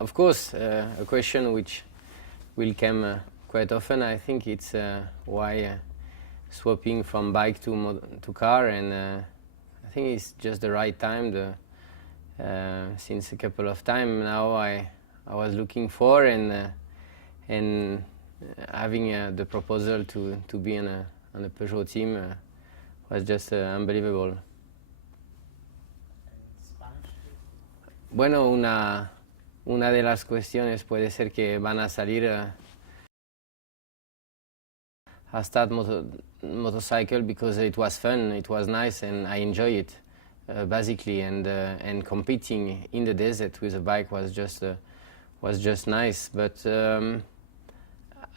Of course, a question which will come quite often. I think it's why swapping from bike to car, and I think it's just the right time. Since a couple of times now, I was looking for and having the proposal to be on a Peugeot team was just unbelievable. Bueno, una de las cuestiones puede ser que van a salir a start motorcycle because it was fun, it was nice, and I enjoy it basically. And competing in the desert with a bike was just nice. But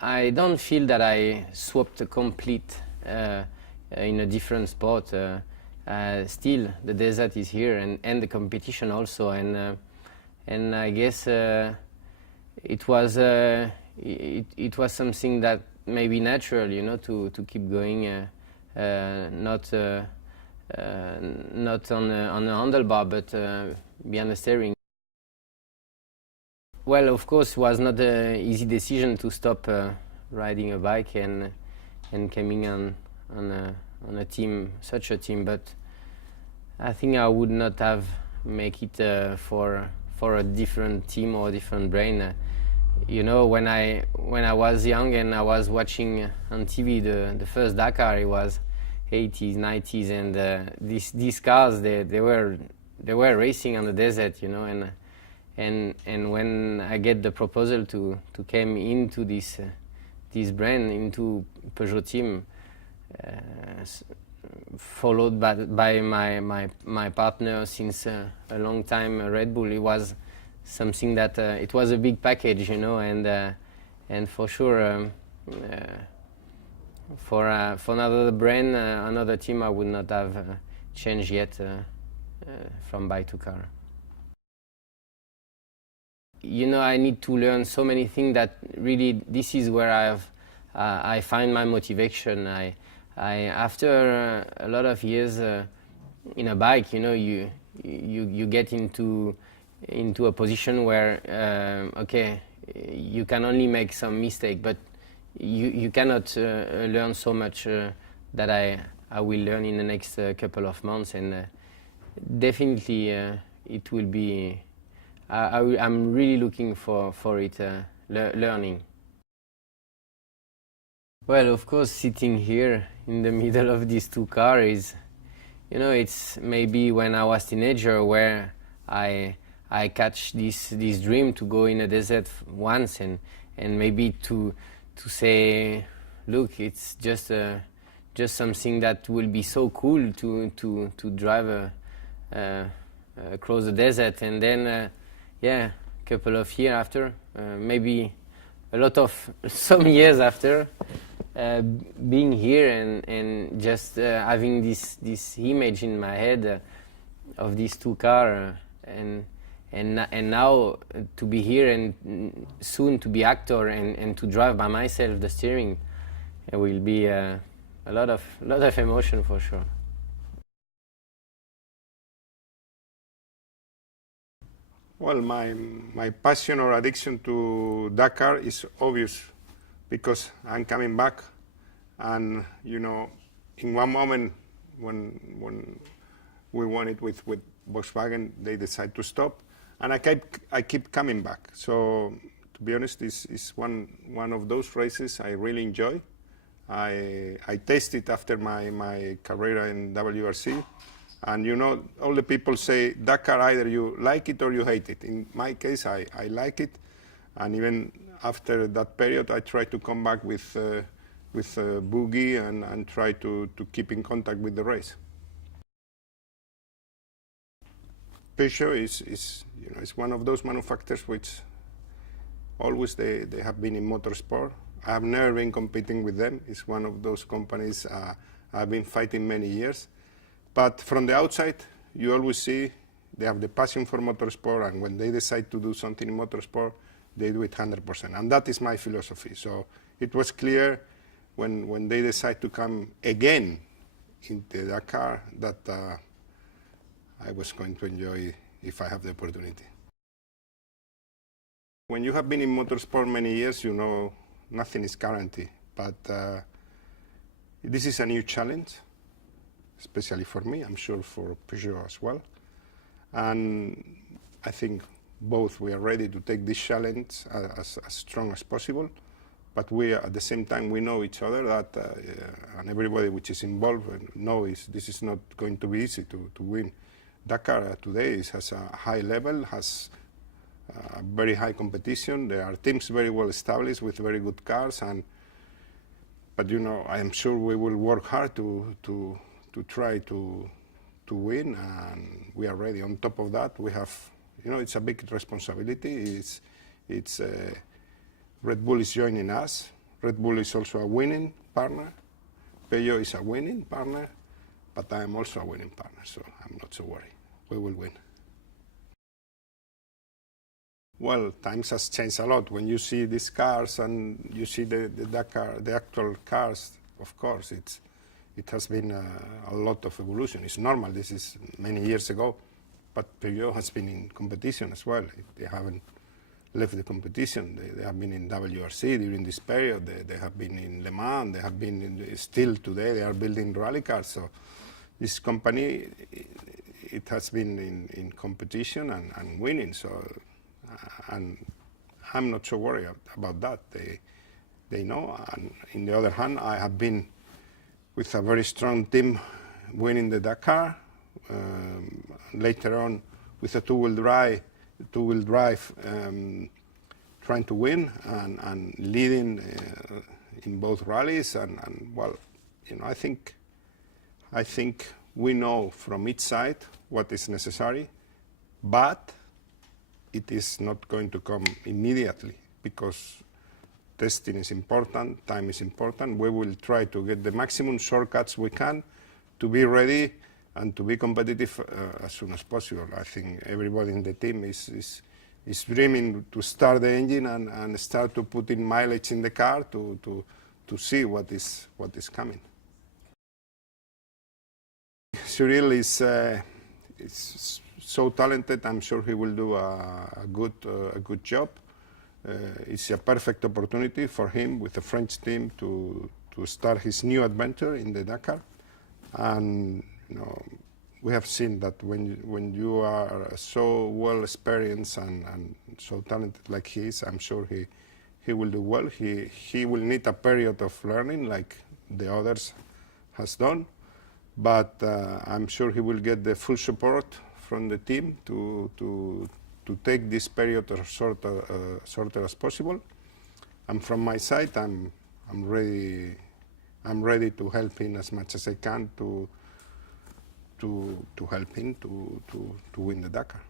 I don't feel that I swapped a complete in a different sport. Still, the desert is here, and the competition also, and I guess it was something that may be natural, to keep going, not on a handlebar, but behind the steering. Well, of course, it was not an easy decision to stop riding a bike and coming on a team, such a team, but I think I would not have make it for a different team or a different brain. When I was young and I was watching on TV the first Dakar, it was 80s, 90s, and these cars they were racing on the desert, and when I get the proposal to come into this brand, into Peugeot team, followed by my partner since a long time, Red Bull, it was something that it was a big package, and for sure for another brand, another team, I would not have changed yet from bike to car. I need to learn so many things that really this is where I find my motivation. I after a lot of years in a bike, you get into a position where okay, you can only make some mistake, but you cannot learn so much that I will learn in the next couple of months, and definitely it will be. I'm really looking for it, learning. Well, of course, sitting here in the middle of these two cars is, it's maybe when I was teenager where I catch this dream to go in a desert once and maybe to say, look, it's just something that will be so cool to drive across the desert, and then a couple of years after, maybe a lot of some years after, being here and just having this image in my head of these two cars, and now to be here and soon to be actor and to drive by myself the steering, it will be a lot of emotion for sure. Well, my passion or addiction to Dakar is obvious because I'm coming back, and in one moment when we won it with Volkswagen, they decide to stop, and I keep coming back. So to be honest, this is one of those races I really enjoy. I tasted after my career in WRC. And all the people say Dakar, either you like it or you hate it. In my case, I like it, and even after that period, I try to come back with Boogie and try to keep in contact with the race. Peugeot is one of those manufacturers which always they have been in motorsport. I have never been competing with them. It's one of those companies I've been fighting many years. But from the outside, you always see they have the passion for motorsport, and when they decide to do something in motorsport, they do it 100%. And that is my philosophy. So it was clear when they decide to come again into Dakar that I was going to enjoy if I have the opportunity. When you have been in motorsport many years, you know nothing is guaranteed. But this is a new challenge, especially for me, I'm sure for Peugeot as well. And I think both we are ready to take this challenge as strong as possible. But we are, at the same time, we know each other that, and everybody which is involved knows this is not going to be easy to win. Dakar today has a high level, has very high competition. There are teams very well established with very good cars, but you know, I am sure we will work hard to try to win, and we are ready. On top of that, we have, you know, it's a big responsibility. It's Red Bull is joining us. Red Bull is also a winning partner. Peugeot is a winning partner, but I am also a winning partner, so I'm not so worried. We will win. Well, times has changed a lot. When you see these cars and you see the Dakar, the actual cars, of course, it has been a lot of evolution. It's normal. This is many years ago, but Peugeot has been in competition as well. They haven't left the competition. They have been in WRC during this period. They have been in Le Mans. They have been still today. They are building rally cars. So this company, it has been in competition and winning. So, and I'm not so worried about that. They know. And on the other hand, I have been with a very strong team winning the Dakar. Later on, with a two-wheel drive, trying to win and leading in both rallies. And well, you know, I think we know from each side what is necessary, but it is not going to come immediately because testing is important, time is important. We will try to get the maximum shortcuts we can to be ready and to be competitive as soon as possible. I think everybody in the team is dreaming to start the engine and start to put in mileage in the car to see what is coming. Cyril is so talented. I'm sure he will do a good job. It's a perfect opportunity for him with the French team to start his new adventure in the Dakar. And you know, we have seen that when you are so well experienced and so talented like he is, I'm sure he will do well. He will need a period of learning like the others has done, but I'm sure he will get the full support from the team to take this period as shorter as possible. And from my side, I'm ready to help him as much as I can to help him to win the Dakar.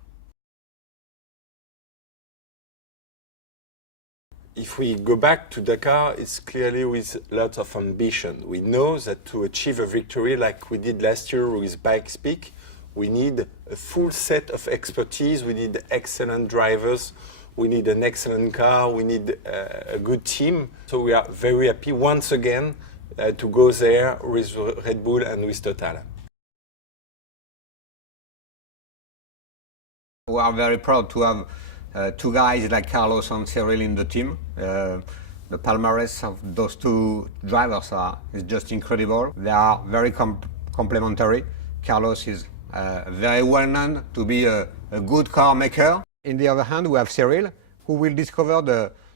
If we go back to Dakar, it's clearly with lots of ambition. We know that to achieve a victory like we did last year with Bike Speak, we need a full set of expertise, we need excellent drivers, we need an excellent car, we need a good team. So we are very happy once again to go there with Red Bull and with Total. We are very proud to have two guys like Carlos and Cyril in the team. The palmarès of those two drivers is just incredible. They are very complementary. Carlos is very well known to be a good car maker. On the other hand, we have Cyril, who will discover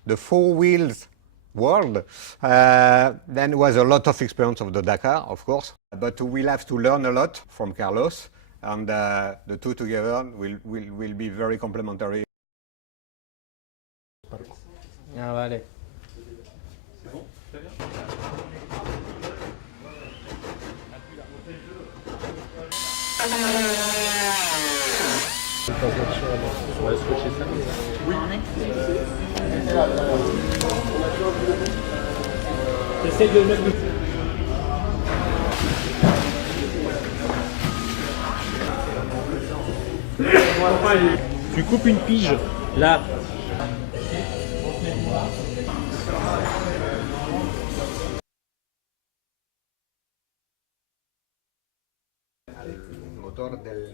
the four wheels world. Then was a lot of experience of the Dakar, of course, but we'll have to learn a lot from Carlos, and the two together will be very complementary. Ah, vale. J'essaie de mettre le... Tu coupes une pige, là. El motor del